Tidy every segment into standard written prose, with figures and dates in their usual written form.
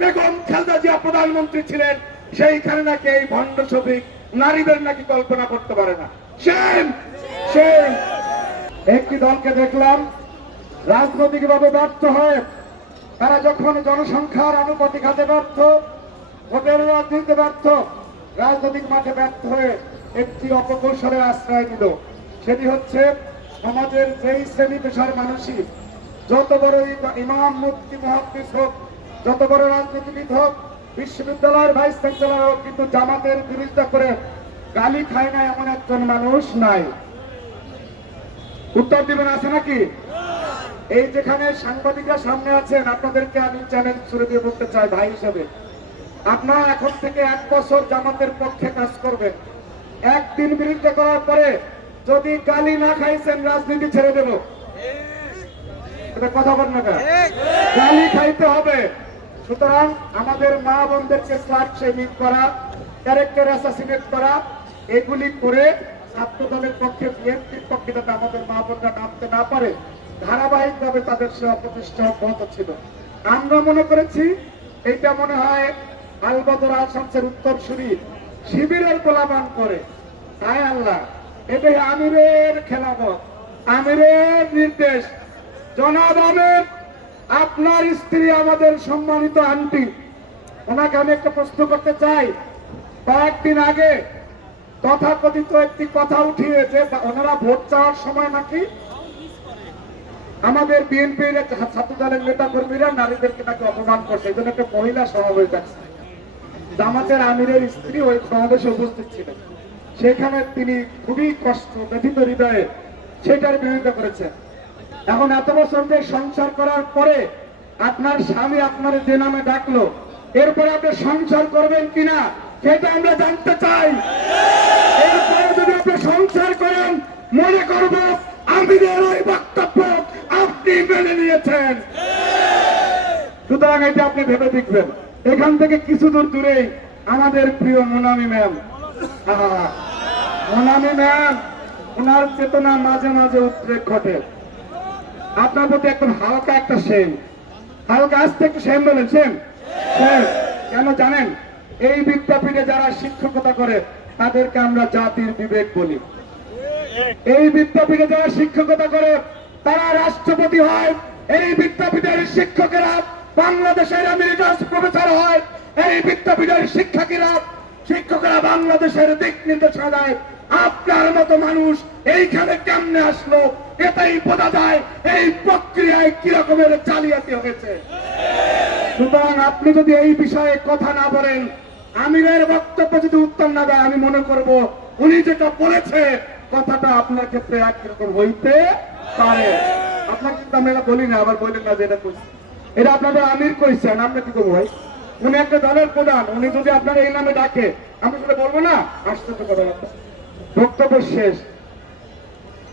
বেগম খালেদা জিয়া প্রধানমন্ত্রী ছিলেন, সেইখানে নাকি এই ভণ্ড শফিক নারীদের নাকি কল্পনা করতে পারে না। সেম সেম একটি দলকে দেখলাম রাজনৈতিকভাবে ব্যর্থ হয়ে, তারা যখন জনসংখ্যার আনুপাতিক হাতে ব্যর্থ, ভোটের রাজনীতিতে ব্যর্থ, রাজনৈতিক মাঠে ব্যর্থ হয়ে একটি অপকৌশলের আশ্রয় নিল। সেটি হচ্ছে সমাজের যেই শ্রেণী পেশার মানুষই, যত বড় ইমাম মুফতি মুহাদ্দিস হোক, যত বড় রাজনীতিবিদ হোক, বিশ্ববিদ্যালয়ের ভাইস চ্যান্সেলর হোক, কিন্তু জামাতের বিরোধিতা করে গালি খায় না এমন একজন মানুষ নাই। উত্তর দিবেন আছে নাকি? এই যেখানে সাংবাদিকরা সামনে আছেন, আপনাদেরকে আমি চ্যালেঞ্জ ছুড়ে দিয়ে বলতে চাই ভাই হিসেবে, আপনারা এখন থেকে 1 বছর জামাতের পক্ষে কাজ করবেন। একদিন বিরোধিতা করার পরে যদি গালি না খাইছেন, রাজনীতি ছেড়ে দেব। এটা কথা বল না, গালি খাইতে হবে। সুতরাং আমাদের মা বোনদেরকে স্লাট শেমিং করা, ক্যারেক্টার অ্যাসাসিনেট করা, এগুলি করে ছাত্র দলের পক্ষে, বিএনপির পক্ষে যাতে আমাদের মা বোনরা নামতে না পারে, ধারাবাহিকভাবে তাদের সেবা প্রতিষ্ঠা অব্যাহত ছিল। আমরা মনে করেছি এইটা মনে হয় আলবদর আশামসের উত্তরসূরি শিবিরের গোলাবান করে। তাই আল্লাহ, এটা আমিরের খেলাফত, আমিরের নির্দেশ। জনাব আমির, আপনার স্ত্রী আমাদের সম্মানিত আন্টি, ওনাকে আমি একটা প্রশ্ন করতে চাই। কয়েকদিন আগে তথাকথিত একটি কথা উঠিয়ে যে ওনারা ভোট চাওয়ার সময় নাকি আমাদের বিএনপির ছাত্র দলের নেতা কর্মীরা নারীদেরকে নাকি অপমান করছে, এই জন্য একটা মহিলা সমাবেশ ডাকছে। জামাতের আমিরের স্ত্রী ওই সমাবেশে উপস্থিত ছিলেন। সেখানে তিনি খুবই কষ্ট ব্যথিত হৃদয়ে সেটার বিরোধিতা করেছেন। এখন এত বছর যে সংসার করার পরে আপনার স্বামী আপনার যে নামে ডাকলো, এরপরে আপনি সংসার করবেন কিনা সেটা আমরা জানতে চাই। এরপরে যদি আপনি সংসার করেন, মনে করব আমিরের ওই বক্তব্য আপনি মেনে নিয়েছেন। সুতরাং এটা আপনি ভেবে দেখবেন। এখান থেকে কিছু দূর দূরেই আমাদের প্রিয় মোনামি ম্যাম, মোনামি ম্যাম, ওনার চেতনা মাঝে মাঝে উদ্রেক ঘটে। আপনার প্রতি একদম হালকা একটা সেম, হালকা আসতে একটু সেম বলেছেন। কেন জানেন? এই বিদ্যাপীঠে যারা শিক্ষকতা করে তাদেরকে আমরা জাতির বিবেক বলি। এই বিদ্যাপীঠে যারা শিক্ষকতা করে তারা রাষ্ট্রপতি হয়। এই বিদ্যাপীঠের শিক্ষকেরা বাংলাদেশের এমিরিটাস প্রফেসর হয়। এই বিদ্যাপীঠের শিক্ষকেরা বাংলাদেশের দিক নির্দেশনা দেয়। আপনার মতো মানুষ এইখানে কেমনে আসলো, এটাই বোঝা যায় এই প্রক্রিয়ায় কি রকমের জালিয়াতি হয়েছে। সুতরাং আপনি যদি এই বিষয়ে কথা না বলেন, আমিরের বক্তব্য যদি উত্তর না দেয়, আমি মনে করব উনি যেটা বলেছে কথাটা আপনার ক্ষেত্রে একরকম হইতে পারে। আপনাকে কিন্তু আমরা এটা বলি না, আবার বললেন না যে এটা কইছে, এটা আপনাদের আমির কইছেন, আমরা কি করবো ভাই? উনি একটা দলের প্রধান, উনি যদি আপনার এই নামে ডাকে আমি সেটা বলবো না? আশ্চর্য কথা। বক্তব্য শেষ।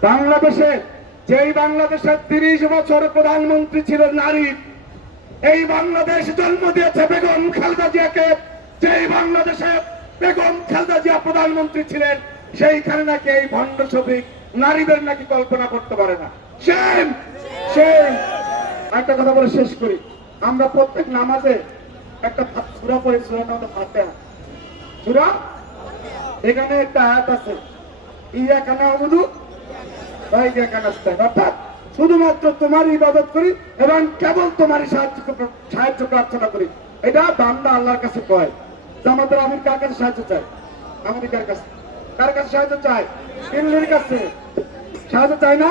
বাংলাদেশে যেই বাংলাদেশের 30 বছর প্রধানমন্ত্রী ছিলেন নারী, এই বাংলাদেশ জন্ম দিয়েছে বেগম খালেদা জিয়াকে। যেই বাংলাদেশে বেগম খালেদা জিয়া প্রধানমন্ত্রী ছিলেন, সেইখানে নাকি এই ভণ্ড শফিক নারীদের নাকি কল্পনা করতে পারে না। সেম সেম একটা কথা বলে শেষ করি। আমরা প্রত্যেক নামাজে একটা সূরা পড়ি, সূরাটা হলো ফাতিহা। সূরা, এখানে একটা আয়াত আছে, ইয়াকা না'বুদু ওয়া ইয়াকা নাস্তাঈন, অর্থাৎ শুধুমাত্র তোমার ইবাদত করি এবং কেবল তোমারই সাহায্য প্রার্থনা করি। এটা বান্দা আল্লাহর কাছে কয়। জামাতের আমির কার কাছে সাহায্য চায়? আমেরিকার কাছে। কার কাছে সাহায্য চায়? দিল্লির কাছে সাহায্য চায় না?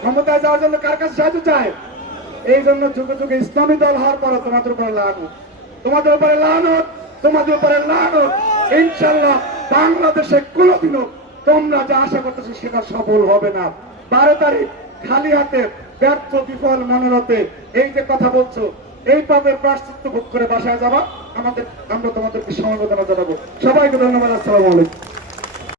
ক্ষমতায় যাওয়ার জন্য কার কাছে সাহায্য চায়? এই জন্য যুগে যুগে ইসলামী দল হওয়ার পর তোমাদের উপরে লানত, তোমাদের উপরে লানত, তোমাদের উপরে লানত। ইনশাআল্লাহ বাংলাদেশে কোনোদিনও তোমরা যা আশা করতেছো সেটা সফল হবে না। 12 তারিখ খালি হাতে, ব্যর্থ বিফল মনোরথে এই যে কথা বলছো, এই পাপের প্রায়শ্চিত্ত ভোগ করে বাসায় যাবা। আমরা তোমাদেরকে সমবেদনা জানাবো। সবাইকে ধন্যবাদ। আসসালামু আলাইকুম।